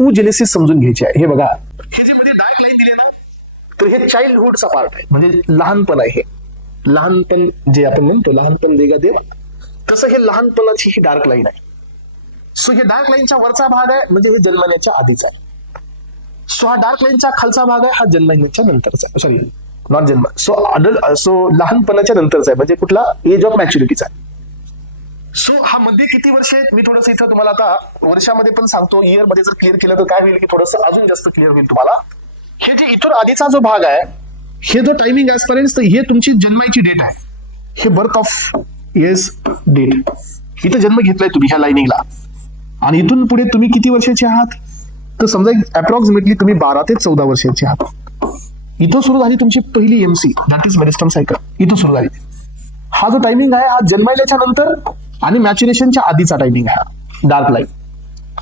oogenesis समजून घ्यायची आहे. हे बघा, हे जे मध्ये डार्क लाईन दिले ना, तर हे चाइल्डहुडचा पार्ट आहे, म्हणजे लहानपण आहे. हे लहानपण जे आपण म्हणतो, लहानपण देगा देवा, तसं हे लहानपणाची ही डार्क लाईन आहे. सो हे डार्क लाईनच्या वरचा भाग आहे, म्हणजे हे जन्मण्याच्या आधीचा आहे. सो हा डार्क लाईनचा खालचा भाग आहे, हा जन्मण्याच्या नंतरचा आहे. सॉरी, नॉट जन्म, सो लहानपणाच्या नंतरचा आहे, म्हणजे कुठला एज ऑफ मॅच्युरिटीचा आहे. सो हा मध्ये किती वर्ष आहेत, मी थोडंसं इथं तुम्हाला आता वर्षामध्ये पण सांगतो. इयर मध्ये जर क्लिअर केलं तर काय होईल की थोडंसं अजून जास्त क्लिअर होईल तुम्हाला. हे जे इतर आधीचा जो भाग आहे, हे जो टायमिंग ऍजपर्यंत, हे तुमची जन्माची डेट आहे. हे बर्थ ऑफ येस डेट, इथं जन्म घेतलाय तुम्ही ह्या लाईनिंगला, आणि इथून पुढे तुम्ही किती वर्षाचे आहात, तर समजा अप्रॉक्सिमेटली तुम्ही 12 ते 14 वर्षाचे आहात. इथं सुरू झाली तुमची पहिली MC, that is meristem cycle. इथं सुरू झाली. हा जो टायमिंग आहे, हा जन्मायल्याच्या नंतर आणि मॅच्युरेशनच्या आधीचा टायमिंग आहे, डार्क लाईन.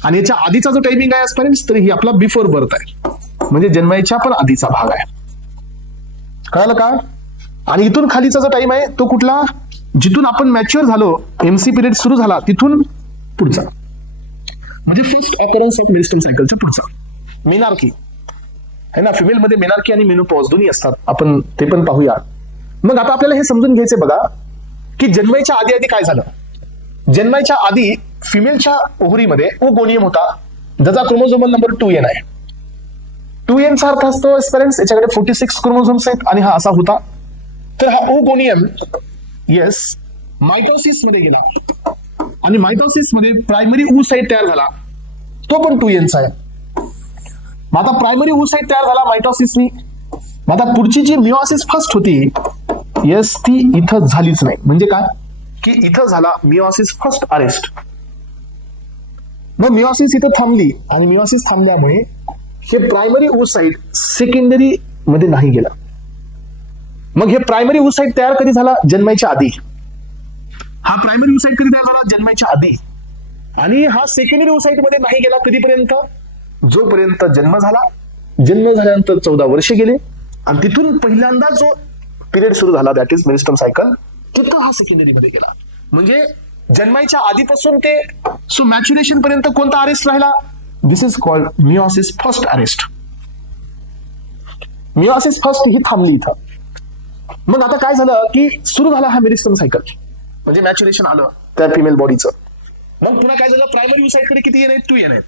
आणि याच्या आधीचा जो टायमिंग आहे ऍजपर्यंत, तर ही आपला बिफोर बर्थ आहे, म्हणजे जन्मायच्या पण आधीचा भाग आहे. कळालं का? आणि इथून खालीचा जो टाइम आहे तो कुठला, जिथून आपण मॅच्युअर झालो, एमसी पिरियड सुरू झाला तिथून पुढचा, म्हणजे फर्स्ट ऑकरन्स ऑफ मेरिस्टम सायकलचा पुढचा. मेनार्की है ना, फिमेल मध्ये मेनार्की आणि मेनोपॉज दोन्ही असतात, आपण ते पण पाहूया. मग आता आपल्याला हे समजून घ्यायचे बघा की जन्माच्या आधी आधी काय झालं. जन्माच्या आधी फिमेलच्या ओव्हरीमध्ये ओगोनियम होता, ज्याचा क्रोमोझोमल नंबर 2n आहे. 2n चा अर्थ असतो पेरेंट्स, याच्याकडे 46 क्रोमोझोम्स आहेत, आणि हा असा होता. तर हा ओगोनियम येस मायटोसिस मध्ये गेला, आणि मायटोसिस मध्ये प्रायमरी oocyte तयार झाला, तो पण 2n चा आहे. मग आता प्रायमरी oocyte तयार झाला मायटोसिसनी. मग आता पुढची जी मिओसिस फर्स्ट होती, येस, ती इथं झालीच नाही. म्हणजे काय की इथं झाला मिओसिस फर्स्ट अरेस्ट. मग मिओसिस इथं थांबली, आणि मिओसिस थांबल्यामुळे हे प्रायमरी oocyte सेकंडरी मध्ये नाही गेला. मग हे प्रायमरी oocyte तयार कधी झाला, जन्माच्या आधी. हा प्रायमरी oocyte कधी तयार झाला, जन्माच्या आधी. आणि हा सेकंडरी oocyte मध्ये नाही गेला कधीपर्यंत, जोपर्यंत जन्म झाला. जन्म झाल्यानंतर 14 वर्ष गेले, आणि तिथून पहिल्यांदा जो पिरियड सुरू झाला, दॅट इज मेरिस्टम सायकल, तिथं हा सेकंडरी मध्ये गेला. म्हणजे जन्माच्या आधीपासून ते सो मॅच्युरेशन पर्यंत कोणता अरेस्ट राहिला, this is called meiosis first arrest. Meiosis first ही थांबली इथं. मग आता काय झालं की सुरू झाला हा मेरिस्टम सायकल, म्हणजे मॅच्युरेशन आलं त्या फिमेल बॉडीचं. मग पुन्हा काय झालं, प्रायमरी oocyte कडे किती येण आहेत, 2n आहेत.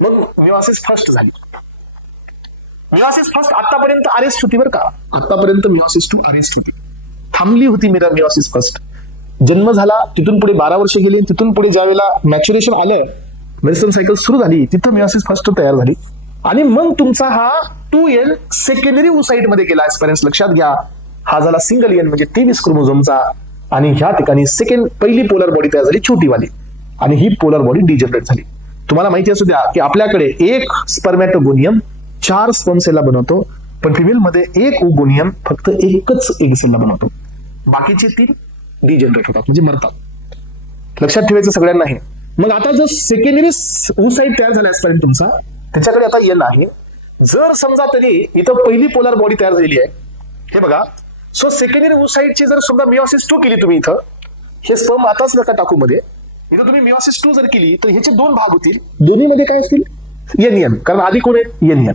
मग मिओसिस फर्स्ट झाली. मिओसिस फर्स्ट आतापर्यंत अरेस्ट होती बरं का, आतापर्यंत मिओसिस 2 अरेस्ट होती, थांबली होती मिओसिस फर्स्ट. जन्म झाला, तिथून पुढे 12 वर्ष गेली, तिथून पुढे ज्यावेळेला मॅच्युरेशन आलं, मेरिस्टम सायकल सुरू झाली, तिथं मिओसिस फर्स्ट तयार झाली. आणि मग तुमचा हा 2n सेकंडरी oocyte मध्ये गेला. ऍजपर्यंत लक्षात घ्या, हा झाला सिंगल एन, म्हणजे 23 क्रोमोझोमचा. आणि ह्या ठिकाणी पहिली पोलर बॉडी तयार झाली, छोटी वाली, आणि ही पोलर बॉडी डिजनरेट झाली. तुम्हाला माहिती असू द्या की आपल्याकडे एक स्पर्मॅटोगोनियम 4 स्पर्म सेलला बनवतो, पण फिमेल मध्ये एक ओगोनियम फक्त एकच एग सेलला बनवतो, बाकीचे 3 डिजनरेट होतात, म्हणजे मरतात. लक्षात ठेवायचं सगळ्यांना हे. मग आता जो सेकंडरी oocyte तयार झाला ऍजपर्यंत तुमचा, त्याच्याकडे आता n आहे. जर समजा तरी इथं पहिली पोलर बॉडी तयार झालेली आहे, हे बघा. सो सेकंडरी oocyte ची जर समजा मिओसिस 2 केली तुम्ही, इथं हे स्पर्म आताच नका टाकू मध्ये, इथं तुम्ही मिओसिस 2 जर केली तर ह्याचे 2 भाग होतील, दोन्ही मध्ये काय असतील, n, कारण आधी कोण आहे, n.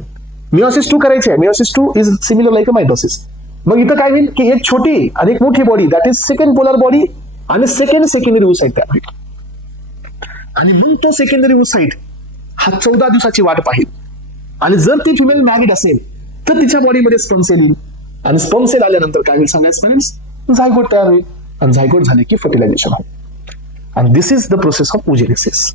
मिओसिस 2 करायचे आहे, meiosis 2 is similar like a mitosis. मग इथं काय होईल की एक छोटी आणि एक मोठी body, that is second polar body, आणि सेकंडरी oocyte तयार होईल. आणि मग तो सेकंडरी oocyte हा 14 दिवसाची वाट पाहिल. आणि जर ती फिमेल मॅरिड असेल तर तिच्या बॉडीमध्ये स्पर्म सेल येईल, आणि स्पर्म सेल आल्यानंतर काय होईल सांगायचं, झायगोट तयार होईल, आणि झायगोट झाले की फर्टिलायझेशन होईल. आणि this is the process of oogenesis.